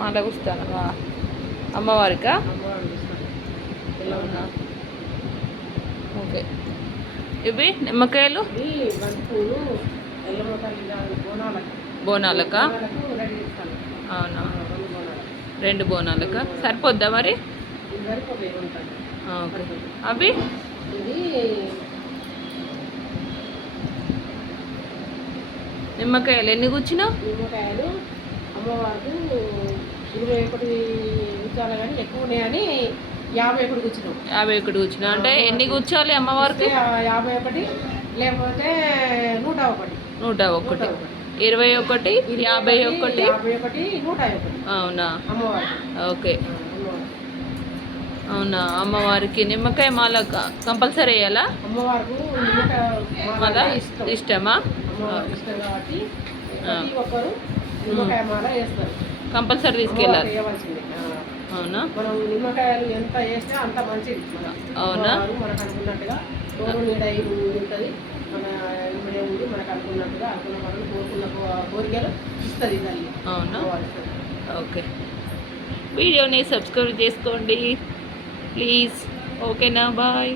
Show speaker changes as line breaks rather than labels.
మాలపిస్తాను
మాలగుస్తానవా అమ్మవారికా? Okay. ఇవి నిమ్మకాయలు?
బోనాలకు.
అవునా?
రెండు బోనాలు.
రెండు బోనాలకా? సరిపోద్దా మరి? ఓకే. అవి? నిమ్మకాయలు ఎన్ని కూర్చున్నావు?
నిమ్మకాయలు ఇరవై ఒకటి ఉంచాలి కానీ ఎక్కువ ఉన్నాయని యాభై ఒకటి కూర్చున్నాం
యాభై ఒకటి కూర్చున్నావు అంటే ఎన్ని కూర్చోవాలి అమ్మవారికి?
యాభై ఒకటి లేకపోతే నూట ఒకటి.
నూట ఒకటి. ఇరవై ఒకటి యాభై ఒకటి
యాభై ఒకటి నూట ఒకటి.
అవునా? ఓకే. అవునా? అమ్మవారికి నిమ్మకాయ మాల కంపల్సరీ వేయాలా?
మాల
ఇష్టమా?
ఇష్టం కాబట్టి ఒక్కరు నిమ్మకాయ మాల వేస్తారు.
కంపల్సరీ తీసుకెళ్ళాలి. అవునా?
మనం నిమ్మకాయలు ఎంత వేస్తే అంత మంచిది. మన
అవునా?
మనకు అనుకున్నట్టుగా తోడు నీడ ఉంటుంది. మన ఇమ్మడే ఉండి మనకు అనుకున్నట్టుగా అనుకున్న పనులు కోరుకున్న కోరికలు ఇస్తుంది తల్లి
అవునా. ఓకే. వీడియోని సబ్స్క్రైబ్ చేసుకోండి. ప్లీజ్. ఓకేనా? బాయ్.